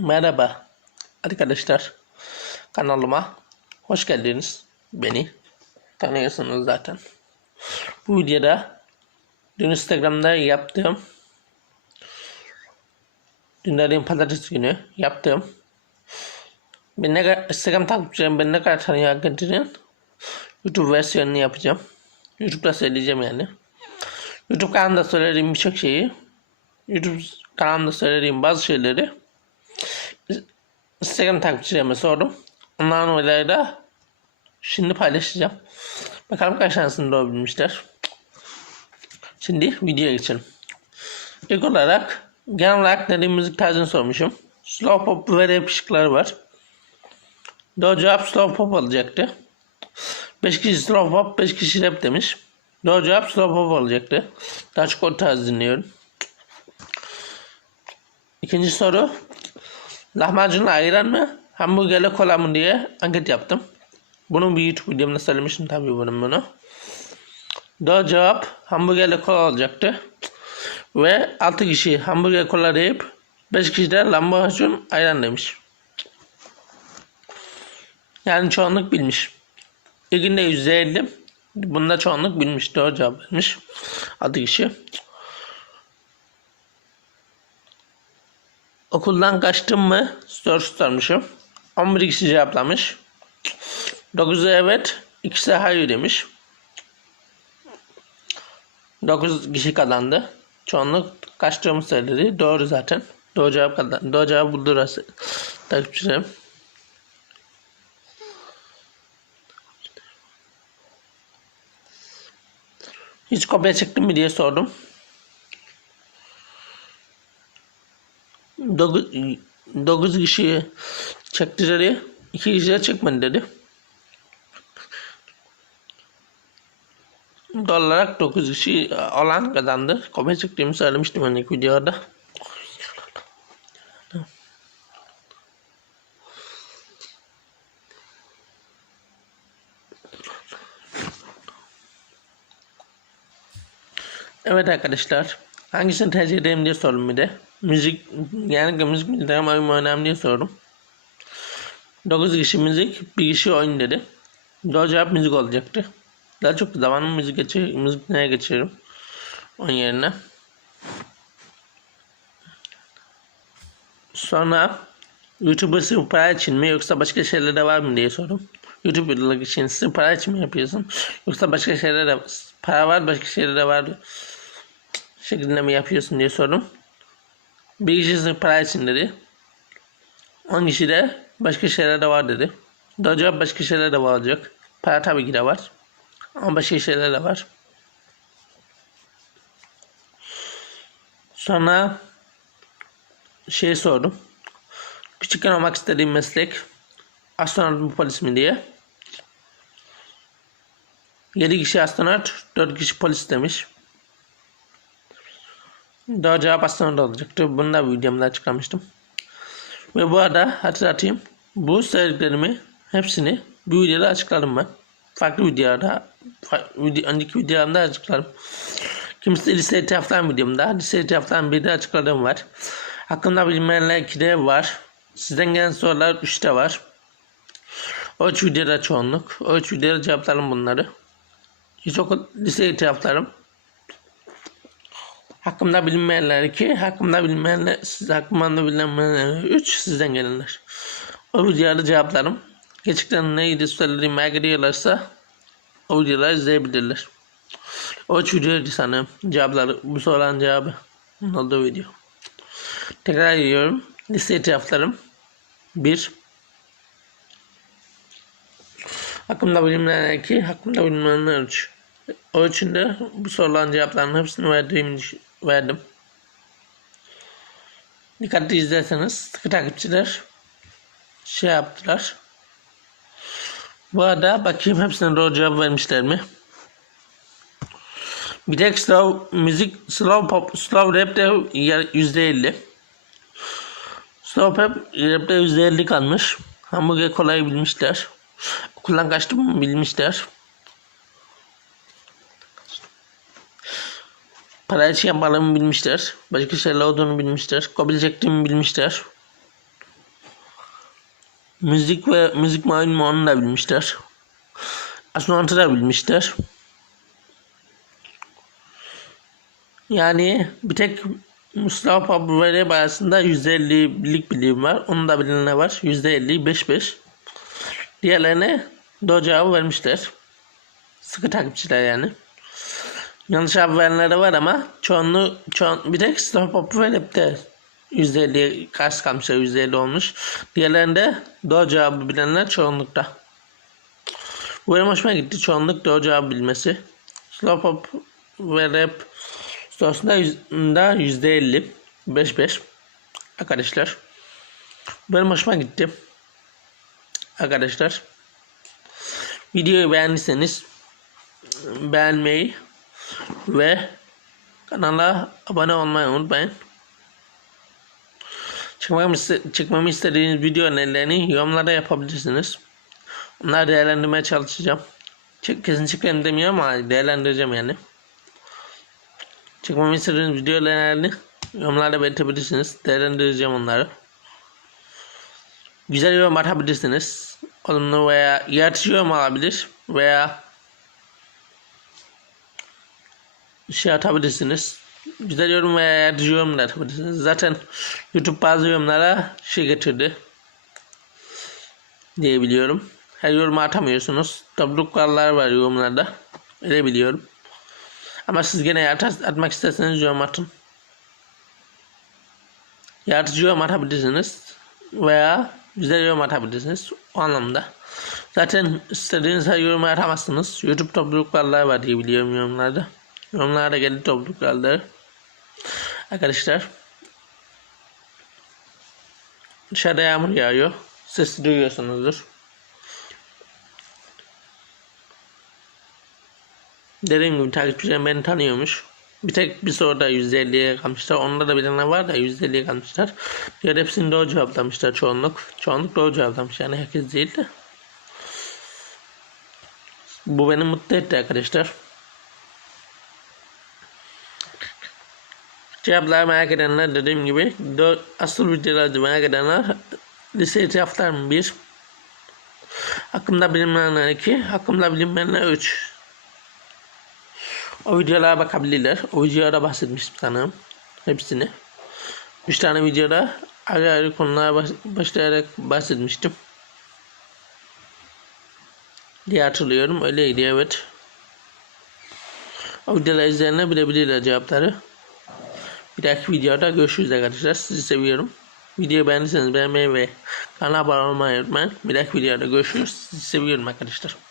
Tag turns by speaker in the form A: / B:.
A: Merhaba arkadaşlar kanalıma hoş geldiniz. Beni tanıyorsunuz zaten. Bu videoda dün Instagram'da yaptığım dün dediğim pazartesi günü yaptığım ben ne kadar Instagram takipçilerim ben ne kadar tanıyor Arjantin'in YouTube versiyonunu yapacağım. YouTube'da söyleyeceğim yani. YouTube kanalında söylediğim birçok şeyi YouTube kanalımda söylediğim bazı şeyleri Instagram takipçilerime sordum. Onların oyları da şimdi paylaşacağım. Bakalım kaç tanesini doğru bilmişler. Şimdi videoya geçelim. İlk olarak genel olarak dediğim müzik tarzını sormuşum. Slow pop ve rap şıkları var. Doğru cevap slow pop olacaktı. 5 kişi slow pop, 5 kişi rap demiş. Doğru cevap slow pop olacaktı. Daha çok o tarz dinliyorum. İkinci soru. Lahmacunla ayran mı? Hamburgerle kola mı diye anket yaptım. Bunu bir YouTube videomda söylemiştim tabii bunun bunu. Doğru cevap hamburgerle kola olacaktı. Ve 6 kişi hamburger kola deyip 5 kişi de lahmacun ayran demiş. Yani çoğunluk bilmiş. İlkinde %50. Bunda çoğunluk bilmiş. Doğru cevap vermiş. 6 kişi. Okuldan kaçtım mı? Sorusu sormuşum. 11 kişi cevaplamış. 9'u evet, ikisi hayır demiş. 9 kişi kazandı. Çoğunluk kaçtığımı söyledi. Doğru zaten. Doğru cevap kazandı. Doğru cevap buldu. Takipçilerim. Hiç kopya çektim mi diye sordum. 9, 9 kişiye çekti dedi. 2 kişiye çekmedi dedi. Doğal olarak 9 kişi olan kazandı. Kopya çektiğimi söylemiştim önceki videoda. Evet arkadaşlar. Hangisini tercih edeyim diye sordum bir de. Müzik yani müzik oyun mu önemli diye sordum. 9 kişi müzik, bir kişi oyun dedi. Doğru cevap müzik olacaktı. Daha çok zamanımı müzik geçir, müzik neye geçiririm? Onun yerine. Sonra YouTuber sırf para için mi yoksa başka şeyler de var mı diye sordum. YouTuber'lık için sırf para için mi yapıyorsun? Yoksa başka şeyler de para var başka şeyler de var şeklinde mi yapıyorsun diye sordum. Bir kişi para için dedi. 10 kişi de başka şeyler de var dedi. Doğru cevap başka şeyler de olacak. Para tabii ki de var. Ama başka şeyler de var. Sonra şey sordum. Küçükken olmak istediğim meslek astronot mu polis mi diye. 7 kişi astronot, 4 kişi polis demiş. Doğru cevap astronot olacaktı. Bunu da videomda açıklamıştım. Ve bu arada hatırlatayım. Bu söylediklerimi hepsini bu videoda açıkladım ben. Farklı videolarda, video, önceki videolarımda açıkladım. Kimisi lise itiraftan videomda, lise itiraftan bir de açıkladığım var. Hakkında bilinmeyenler 2'de var. Sizden gelen sorular 3'te var. O üç videoda çoğunluk. O üç videoda cevaplarım bunları. Hiç okul lise itiraflarım. Hakkımda bilinmeyenler 2, hakkımda bilinmeyenler, siz hakkımda bilinmeyenler 3, sizden gelenler. O videoda cevaplarım. Gerçekten neydi söylediğimi merak ediyorlarsa o videoları izleyebilirler. O videoydu sanırım. Cevapları, bu sorulan cevabı. Olduğu video. Tekrar ediyorum. Liste itiraflarım. 1. Hakkımda bilinmeyenler 2, hakkımda bilinmeyenler 3. O için de bu sorulan cevapların hepsini verdiğimi verdim. Dikkatli izlerseniz sıkı takipçiler şey yaptılar. Bu arada bakayım hepsine doğru cevap vermişler mi? Bir tek slow müzik, slow pop, slow rap de %50. Slow pop rap'te %50 kalmış. Hamburger kolayı bilmişler. Okuldan kaçtım bilmişler. Para için yapmalarımı bilmişler. Başka şeyler olduğunu bilmişler. Kabul çektiğimi bilmişler. müzik ve müzik mi oyun mu onu da bilmişler. Astronot'u da bilmişler. Yani bir tek Mustafa Pabuvari arasında %50'lik bilim var. Onun da bilinene var. %50, 5-5. Diğerlerine doğru cevabı vermişler. Sıkı takipçiler yani. Yanlış de var ama çoğunluğu, çoğun, bir tek Mustafa Pabuvari de %50 karşı kalmışlar. %50 olmuş. Diğerlerinde doğru cevabı bilenler çoğunlukta. Bu benim hoşuma gitti. Çoğunluk doğru cevabı bilmesi. Slow pop ve rap elli. Beş beş. Arkadaşlar. Benim hoşuma gitti. Arkadaşlar. Videoyu beğendiyseniz beğenmeyi ve kanala abone olmayı unutmayın. Çıkmamı, iste- çıkmamı istediğiniz video önerilerini yorumlarda yapabilirsiniz. Onları değerlendirmeye çalışacağım. Çık, kesin çıkayım demiyorum ama değerlendireceğim yani. Çıkmamı istediğiniz video önerilerini yorumlarda belirtebilirsiniz. Değerlendireceğim onları. Güzel yorum atabilirsiniz. Olumlu veya yaratıcı yorum alabilir veya şey atabilirsiniz. Güzel yorum veya yaratıcı yorum atabilirsiniz. Zaten YouTube bazı yorumlara şey getirdi diye biliyorum. Her yorumu atamıyorsunuz. Topluluklar var yorumlarda. Öyle biliyorum. Ama siz gene at atmak isterseniz yorum atın. Yaratıcı yorum atabilirsiniz. Veya güzel yorum atabilirsiniz. O anlamda. Zaten istediğiniz her yorumu atamazsınız. YouTube topluluklar var diye biliyorum yorumlarda. Yorumlarda geldi topluluklar. Arkadaşlar. Dışarıda yağmur yağıyor. Sesi duyuyorsunuzdur. Dediğim gibi takipçilerim beni tanıyormuş. Bir tek bir soruda %50'ye kalmışlar. Onda da bilenler var da %50'ye kalmışlar. Diğer hepsini doğru cevaplamışlar çoğunluk. Çoğunluk doğru cevaplamış yani herkes değil de. Bu beni mutlu etti arkadaşlar. Cevapları merak edenler dediğim gibi dört, asıl videoları merak edenler lise itiraflar 1 Hakkımda bilinmeyenler 2 Hakkımda bilinmeyenler 3 O videolara bakabilirler. O videoda bahsetmiştim sanırım. Hepsini. 3 tane videoda ayrı ayrı konulara baş, başlayarak bahsetmiştim. Diye hatırlıyorum. Öyleydi evet. O videoları izleyenler bilebilirler cevapları. Bir dahaki videoda görüşürüz arkadaşlar. Sizi seviyorum. Videoyu beğendiyseniz beğenmeyi ve kanala abone olmayı unutmayın. Bir dahaki videoda görüşürüz. Sizi seviyorum arkadaşlar.